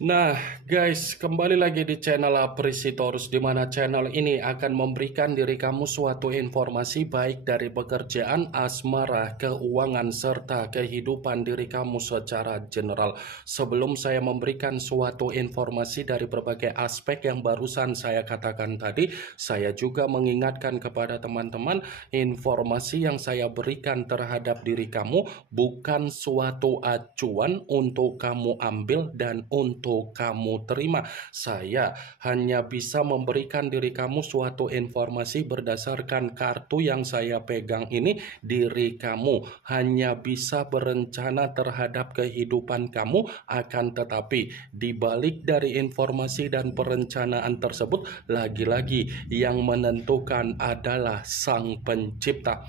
Nah, guys, kembali lagi di channel Apresitorus, di mana channel ini akan memberikan diri kamu suatu informasi baik dari pekerjaan, asmara, keuangan, serta kehidupan diri kamu secara general. Sebelum saya memberikan suatu informasi dari berbagai aspek yang barusan saya katakan tadi, saya juga mengingatkan kepada teman-teman, informasi yang saya berikan terhadap diri kamu bukan suatu acuan untuk kamu ambil dan untuk kamu terima. Saya hanya bisa memberikan diri kamu suatu informasi berdasarkan kartu yang saya pegang ini. Diri kamu hanya bisa berencana terhadap kehidupan kamu, akan tetapi dibalik dari informasi dan perencanaan tersebut, lagi-lagi yang menentukan adalah Sang Pencipta.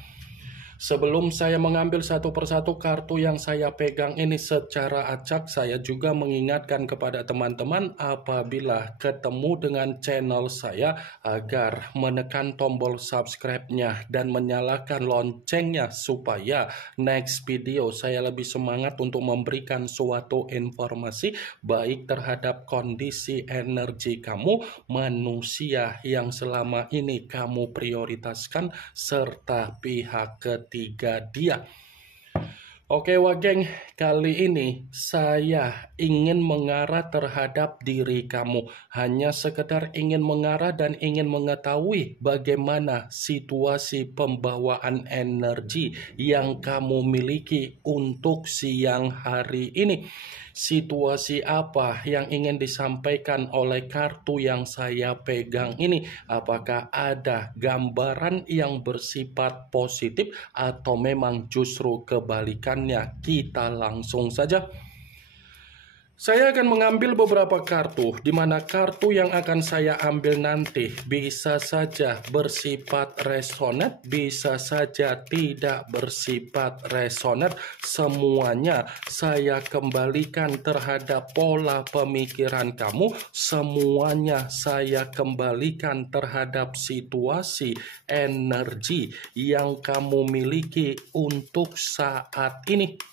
Sebelum saya mengambil satu persatu kartu yang saya pegang ini secara acak, saya juga mengingatkan kepada teman-teman apabila ketemu dengan channel saya agar menekan tombol subscribe-nya dan menyalakan loncengnya supaya next video saya lebih semangat untuk memberikan suatu informasi baik terhadap kondisi energi kamu, manusia yang selama ini kamu prioritaskan, serta pihak ketiga dia. Oke geng, kali ini saya ingin mengarah terhadap diri kamu. Hanya sekedar ingin mengarah dan ingin mengetahui bagaimana situasi pembawaan energi yang kamu miliki untuk siang hari ini. Situasi apa yang ingin disampaikan oleh kartu yang saya pegang ini? Apakah ada gambaran yang bersifat positif atau memang justru kebalikannya? Kita langsung saja. Saya akan mengambil beberapa kartu, di mana kartu yang akan saya ambil nanti bisa saja bersifat resonate, bisa saja tidak bersifat resonate. Semuanya saya kembalikan terhadap pola pemikiran kamu, semuanya saya kembalikan terhadap situasi energi yang kamu miliki untuk saat ini.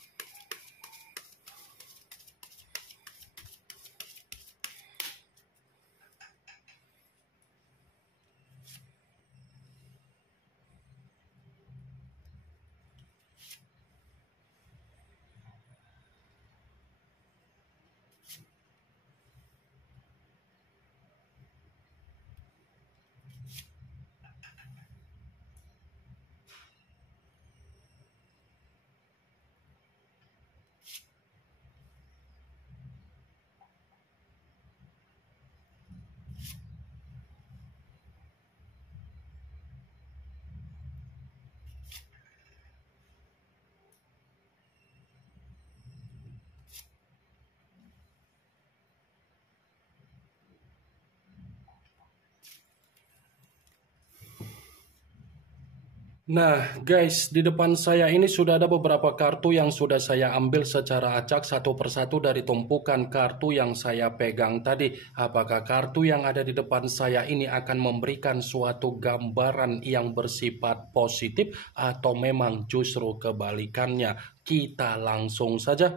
Nah guys, di depan saya ini sudah ada beberapa kartu yang sudah saya ambil secara acak satu persatu dari tumpukan kartu yang saya pegang tadi. Apakah kartu yang ada di depan saya ini akan memberikan suatu gambaran yang bersifat positif atau memang justru kebalikannya? Kita langsung saja.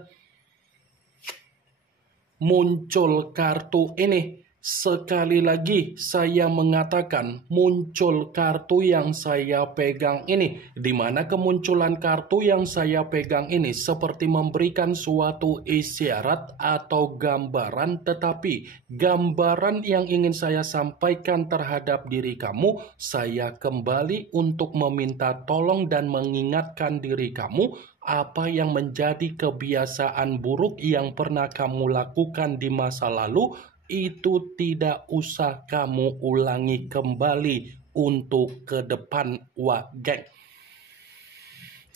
Muncul kartu ini. Sekali lagi saya mengatakan muncul kartu yang saya pegang ini, di mana kemunculan kartu yang saya pegang ini seperti memberikan suatu isyarat atau gambaran, tetapi gambaran yang ingin saya sampaikan terhadap diri kamu, saya kembali untuk meminta tolong dan mengingatkan diri kamu apa yang menjadi kebiasaan buruk yang pernah kamu lakukan di masa lalu. Itu tidak usah kamu ulangi kembali untuk ke depan geng.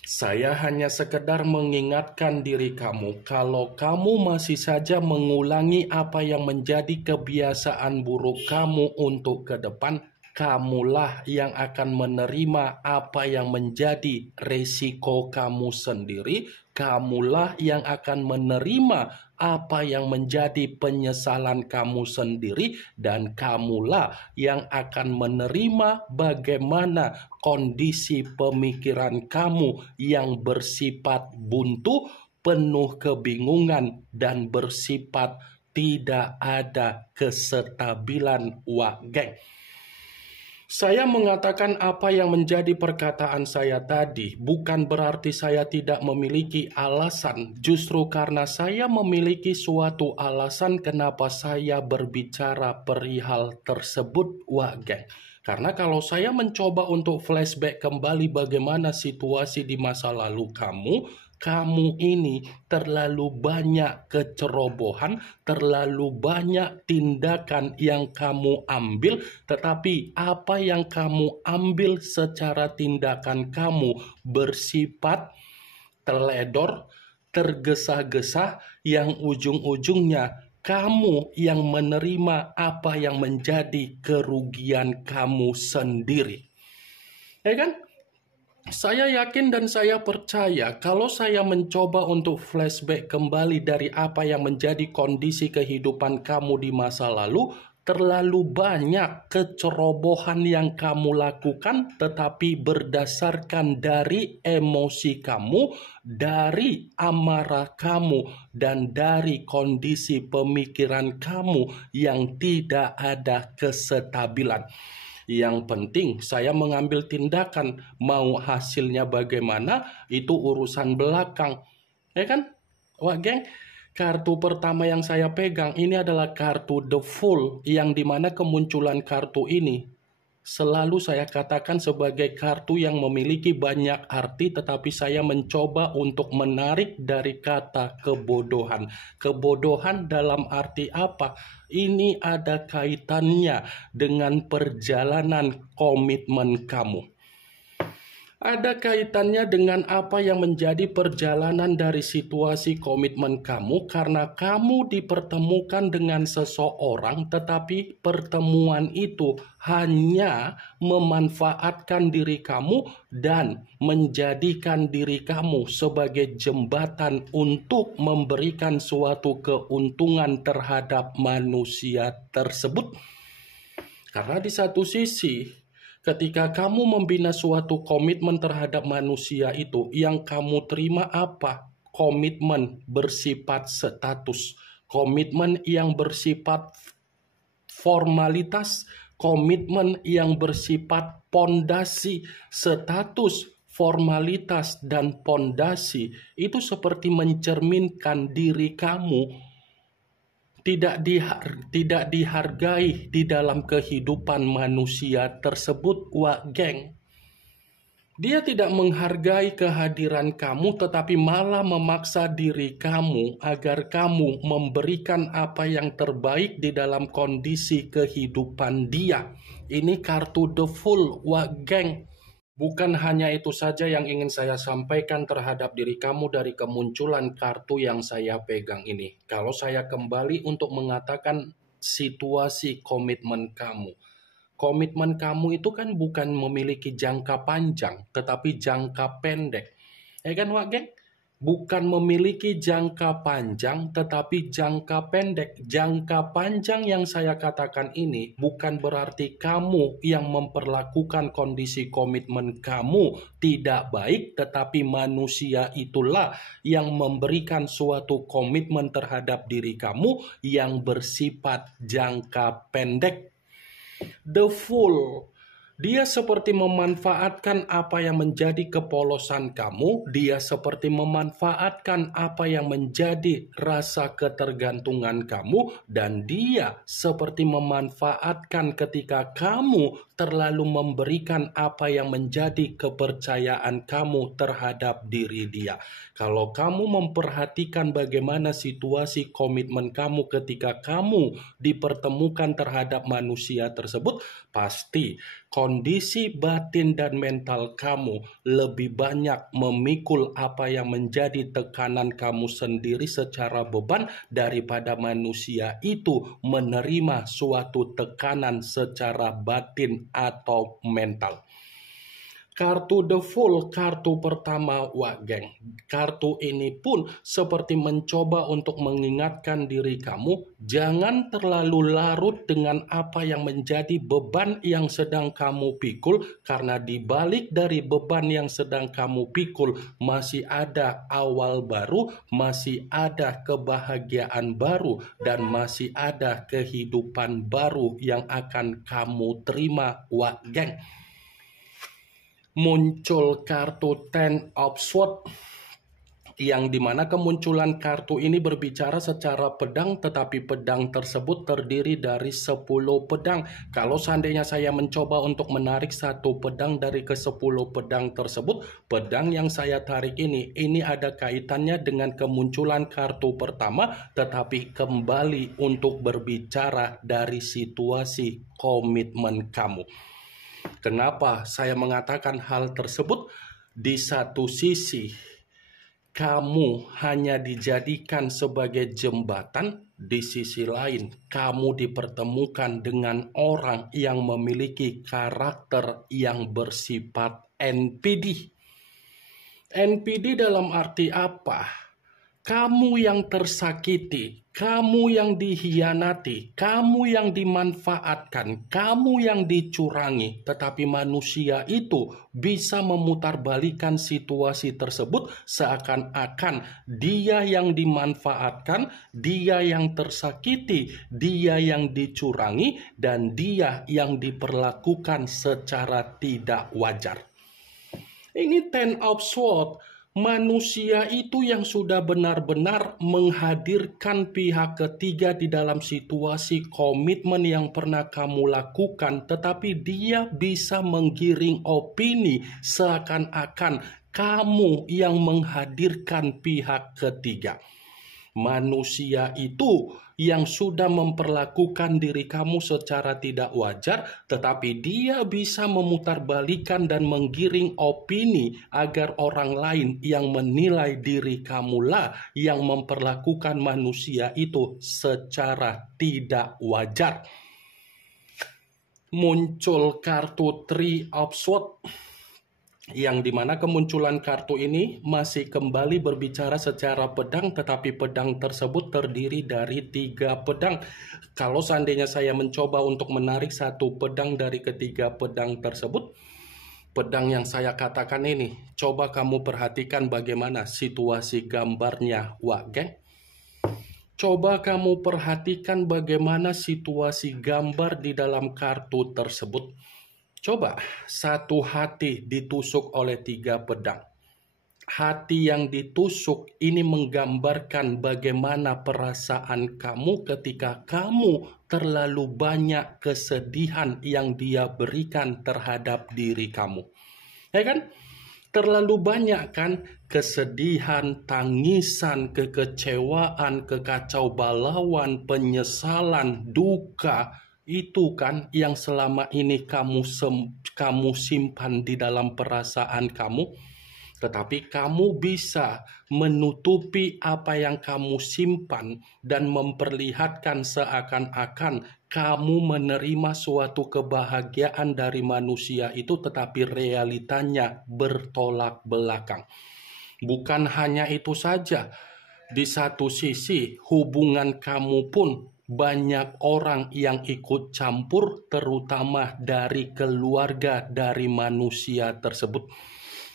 Saya hanya sekedar mengingatkan diri kamu, kalau kamu masih saja mengulangi apa yang menjadi kebiasaan buruk kamu untuk ke depan, kamulah yang akan menerima apa yang menjadi resiko kamu sendiri. Kamulah yang akan menerima apa yang menjadi penyesalan kamu sendiri, dan kamulah yang akan menerima bagaimana kondisi pemikiran kamu yang bersifat buntu, penuh kebingungan, dan bersifat tidak ada kestabilan, geng. Saya mengatakan apa yang menjadi perkataan saya tadi bukan berarti saya tidak memiliki alasan. Justru karena saya memiliki suatu alasan kenapa saya berbicara perihal tersebut, geng. Karena kalau saya mencoba untuk flashback kembali bagaimana situasi di masa lalu kamu ini terlalu banyak kecerobohan, terlalu banyak tindakan yang kamu ambil, tetapi apa yang kamu ambil secara tindakan kamu bersifat teledor, tergesa-gesa, yang ujung-ujungnya kamu yang menerima apa yang menjadi kerugian kamu sendiri. Ya kan? Saya yakin dan saya percaya kalau saya mencoba untuk flashback kembali dari apa yang menjadi kondisi kehidupan kamu di masa lalu, terlalu banyak kecerobohan yang kamu lakukan tetapi berdasarkan dari emosi kamu, dari amarah kamu, dan dari kondisi pemikiran kamu yang tidak ada kestabilan. Yang penting saya mengambil tindakan, mau hasilnya bagaimana itu urusan belakang. Ya kan? Geng, kartu pertama yang saya pegang ini adalah kartu The Fool, yang dimana kemunculan kartu ini selalu saya katakan sebagai kartu yang memiliki banyak arti, tetapi saya mencoba untuk menarik dari kata kebodohan. Kebodohan dalam arti apa? Ini ada kaitannya dengan perjalanan komitmen kamu. Ada kaitannya dengan apa yang menjadi perjalanan dari situasi komitmen kamu, karena kamu dipertemukan dengan seseorang tetapi pertemuan itu hanya memanfaatkan diri kamu dan menjadikan diri kamu sebagai jembatan untuk memberikan suatu keuntungan terhadap manusia tersebut. Karena di satu sisi, ketika kamu membina suatu komitmen terhadap manusia itu, yang kamu terima apa? Komitmen bersifat status, komitmen yang bersifat formalitas, komitmen yang bersifat pondasi. Status, formalitas, dan pondasi itu seperti mencerminkan diri kamu tidak dihargai di dalam kehidupan manusia tersebut, geng. Dia tidak menghargai kehadiran kamu, tetapi malah memaksa diri kamu agar kamu memberikan apa yang terbaik di dalam kondisi kehidupan dia. Ini kartu The Fool, geng. Bukan hanya itu saja yang ingin saya sampaikan terhadap diri kamu dari kemunculan kartu yang saya pegang ini. Kalau saya kembali untuk mengatakan situasi komitmen kamu. Komitmen kamu itu kan bukan memiliki jangka panjang, tetapi jangka pendek. Ya kan, geng? Bukan memiliki jangka panjang, tetapi jangka pendek. Jangka panjang yang saya katakan ini bukan berarti kamu yang memperlakukan kondisi komitmen kamu tidak baik, tetapi manusia itulah yang memberikan suatu komitmen terhadap diri kamu yang bersifat jangka pendek. The Fool, dia seperti memanfaatkan apa yang menjadi kepolosan kamu, dia seperti memanfaatkan apa yang menjadi rasa ketergantungan kamu, dan dia seperti memanfaatkan ketika kamu terlalu memberikan apa yang menjadi kepercayaan kamu terhadap diri dia. Kalau kamu memperhatikan bagaimana situasi komitmen kamu ketika kamu dipertemukan terhadap manusia tersebut, pasti kondisi batin dan mental kamu lebih banyak memikul apa yang menjadi tekanan kamu sendiri secara beban daripada manusia itu menerima suatu tekanan secara batin atau mental. Kartu The Fool, kartu pertama, wah geng. Kartu ini pun seperti mencoba untuk mengingatkan diri kamu, jangan terlalu larut dengan apa yang menjadi beban yang sedang kamu pikul, karena di balik dari beban yang sedang kamu pikul, masih ada awal baru, masih ada kebahagiaan baru, dan masih ada kehidupan baru yang akan kamu terima, wah geng. Muncul kartu Ten of Swords, yang dimana kemunculan kartu ini berbicara secara pedang, tetapi pedang tersebut terdiri dari 10 pedang. Kalau seandainya saya mencoba untuk menarik satu pedang dari ke-10 pedang tersebut, pedang yang saya tarik ini ada kaitannya dengan kemunculan kartu pertama, tetapi kembali untuk berbicara dari situasi komitmen kamu. Kenapa saya mengatakan hal tersebut? Di satu sisi, kamu hanya dijadikan sebagai jembatan. Di sisi lain, kamu dipertemukan dengan orang yang memiliki karakter yang bersifat NPD. NPD dalam arti apa? Kamu yang tersakiti, kamu yang dihianati, kamu yang dimanfaatkan, kamu yang dicurangi. Tetapi manusia itu bisa memutarbalikan situasi tersebut seakan-akan dia yang dimanfaatkan, dia yang tersakiti, dia yang dicurangi, dan dia yang diperlakukan secara tidak wajar. Ini Ten of Swords. Manusia itu yang sudah benar-benar menghadirkan pihak ketiga di dalam situasi komitmen yang pernah kamu lakukan, tetapi dia bisa menggiring opini seakan-akan kamu yang menghadirkan pihak ketiga. Manusia itu yang sudah memperlakukan diri kamu secara tidak wajar, tetapi dia bisa memutarbalikan dan menggiring opini agar orang lain yang menilai diri kamulah yang memperlakukan manusia itu secara tidak wajar. Muncul kartu Three of Swords, yang dimana kemunculan kartu ini masih kembali berbicara secara pedang, tetapi pedang tersebut terdiri dari 3 pedang. Kalau seandainya saya mencoba untuk menarik satu pedang dari ketiga pedang tersebut, pedang yang saya katakan ini, coba kamu perhatikan bagaimana situasi gambarnya, wah geng. Coba kamu perhatikan bagaimana situasi gambar di dalam kartu tersebut. Coba, satu hati ditusuk oleh 3 pedang. Hati yang ditusuk ini menggambarkan bagaimana perasaan kamu ketika kamu terlalu banyak kesedihan yang dia berikan terhadap diri kamu. Ya kan? Terlalu banyak kan kesedihan, tangisan, kekecewaan, kekacaubalauan, penyesalan, duka. Itu kan yang selama ini kamu simpan di dalam perasaan kamu. Tetapi kamu bisa menutupi apa yang kamu simpan dan memperlihatkan seakan-akan kamu menerima suatu kebahagiaan dari manusia itu, tetapi realitanya bertolak belakang. Bukan hanya itu saja, di satu sisi hubungan kamu pun banyak orang yang ikut campur, terutama dari keluarga dari manusia tersebut.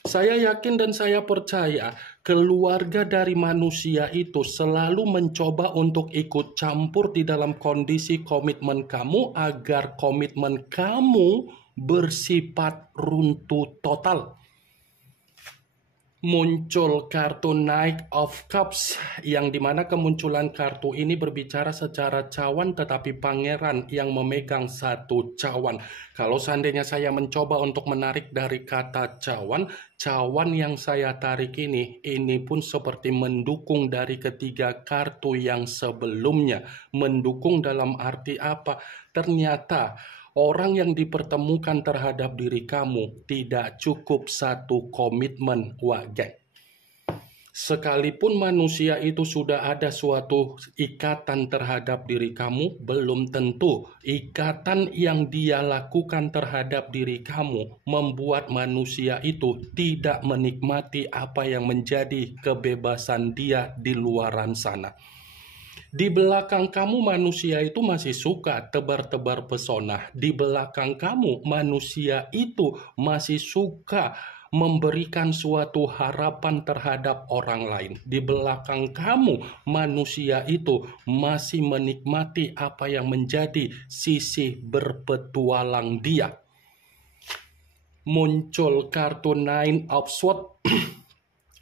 Saya yakin dan saya percaya keluarga dari manusia itu selalu mencoba untuk ikut campur di dalam kondisi komitmen kamu agar komitmen kamu bersifat runtuh total. Muncul kartu Knight of Cups, yang dimana kemunculan kartu ini berbicara secara cawan, tetapi pangeran yang memegang satu cawan. Kalau seandainya saya mencoba untuk menarik dari kata cawan, cawan yang saya tarik ini pun seperti mendukung dari ketiga kartu yang sebelumnya. Mendukung dalam arti apa? Ternyata orang yang dipertemukan terhadap diri kamu tidak cukup satu komitmen, wah geng. Sekalipun manusia itu sudah ada suatu ikatan terhadap diri kamu, belum tentu ikatan yang dia lakukan terhadap diri kamu membuat manusia itu tidak menikmati apa yang menjadi kebebasan dia di luaran sana. Di belakang kamu manusia itu masih suka tebar-tebar pesona. Di belakang kamu manusia itu masih suka memberikan suatu harapan terhadap orang lain. Di belakang kamu manusia itu masih menikmati apa yang menjadi sisi berpetualang dia. Muncul kartu Nine of Swords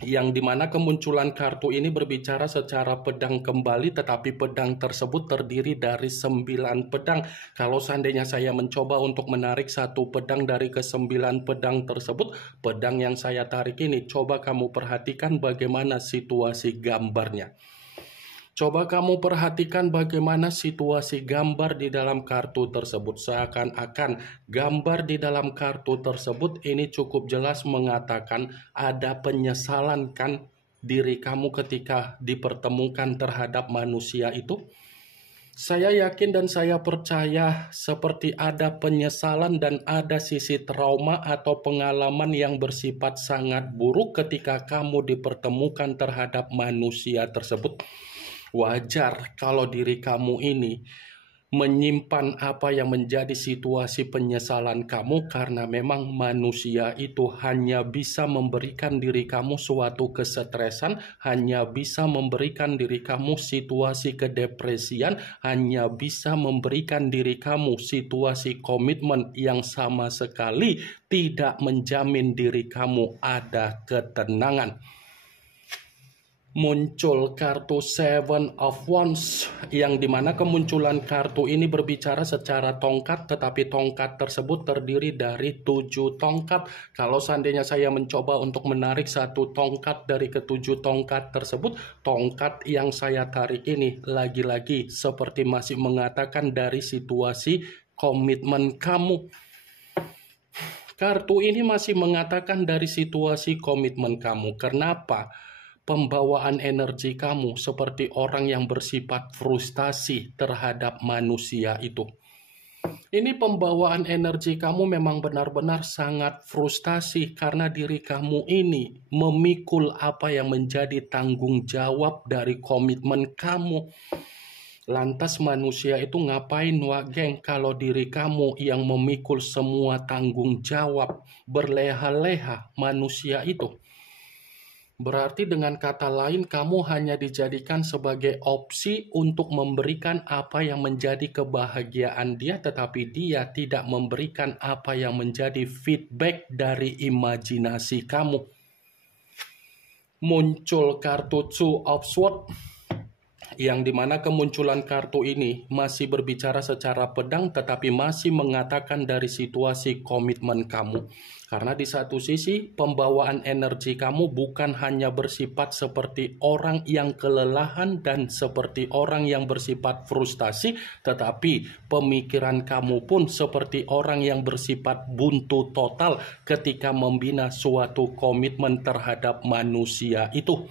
yang dimana kemunculan kartu ini berbicara secara pedang kembali, tetapi pedang tersebut terdiri dari 9 pedang. Kalau seandainya saya mencoba untuk menarik satu pedang dari ke-9 pedang tersebut, pedang yang saya tarik ini, coba kamu perhatikan bagaimana situasi gambarnya. Coba kamu perhatikan bagaimana situasi gambar di dalam kartu tersebut. Seakan-akan gambar di dalam kartu tersebut ini cukup jelas mengatakan ada penyesalan kan diri kamu ketika dipertemukan terhadap manusia itu. Saya yakin dan saya percaya seperti ada penyesalan dan ada sisi trauma atau pengalaman yang bersifat sangat buruk ketika kamu dipertemukan terhadap manusia tersebut. Wajar kalau diri kamu ini menyimpan apa yang menjadi situasi penyesalan kamu, karena memang manusia itu hanya bisa memberikan diri kamu suatu kesetresan, hanya bisa memberikan diri kamu situasi kedepresian, hanya bisa memberikan diri kamu situasi komitmen yang sama sekali tidak menjamin diri kamu ada ketenangan. Muncul kartu Seven of Wands yang dimana kemunculan kartu ini berbicara secara tongkat, tetapi tongkat tersebut terdiri dari 7 tongkat. Kalau seandainya saya mencoba untuk menarik satu tongkat dari ke-7 tongkat tersebut, tongkat yang saya tarik ini lagi-lagi seperti masih mengatakan dari situasi komitmen kamu. Kartu ini masih mengatakan dari situasi komitmen kamu. Kenapa? Pembawaan energi kamu seperti orang yang bersifat frustasi terhadap manusia itu. Ini pembawaan energi kamu memang benar-benar sangat frustasi karena diri kamu ini memikul apa yang menjadi tanggung jawab dari komitmen kamu. Lantas manusia itu ngapain geng kalau diri kamu yang memikul semua tanggung jawab, berleha-leha manusia itu? Berarti dengan kata lain kamu hanya dijadikan sebagai opsi untuk memberikan apa yang menjadi kebahagiaan dia, tetapi dia tidak memberikan apa yang menjadi feedback dari imajinasi kamu. Muncul kartu Two of Swords yang dimana kemunculan kartu ini masih berbicara secara pedang, tetapi masih mengatakan dari situasi komitmen kamu. Karena di satu sisi pembawaan energi kamu bukan hanya bersifat seperti orang yang kelelahan dan seperti orang yang bersifat frustasi, tetapi pemikiran kamu pun seperti orang yang bersifat buntu total ketika membina suatu komitmen terhadap manusia itu.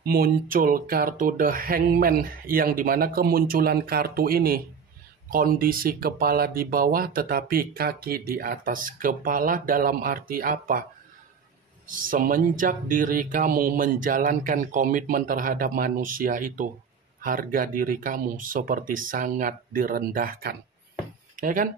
Muncul kartu The Hangman yang dimana kemunculan kartu ini kondisi kepala di bawah tetapi kaki di atas. Kepala dalam arti apa? Semenjak diri kamu menjalankan komitmen terhadap manusia itu, harga diri kamu seperti sangat direndahkan. Ya kan?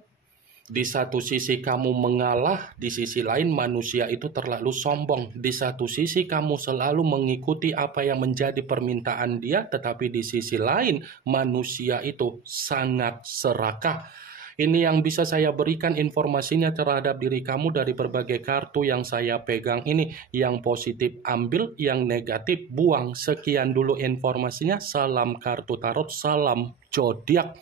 Di satu sisi kamu mengalah, di sisi lain manusia itu terlalu sombong. Di satu sisi kamu selalu mengikuti apa yang menjadi permintaan dia, tetapi di sisi lain manusia itu sangat serakah. Ini yang bisa saya berikan informasinya terhadap diri kamu dari berbagai kartu yang saya pegang ini. Yang positif ambil, yang negatif buang. Sekian dulu informasinya. Salam kartu tarot, salam zodiak.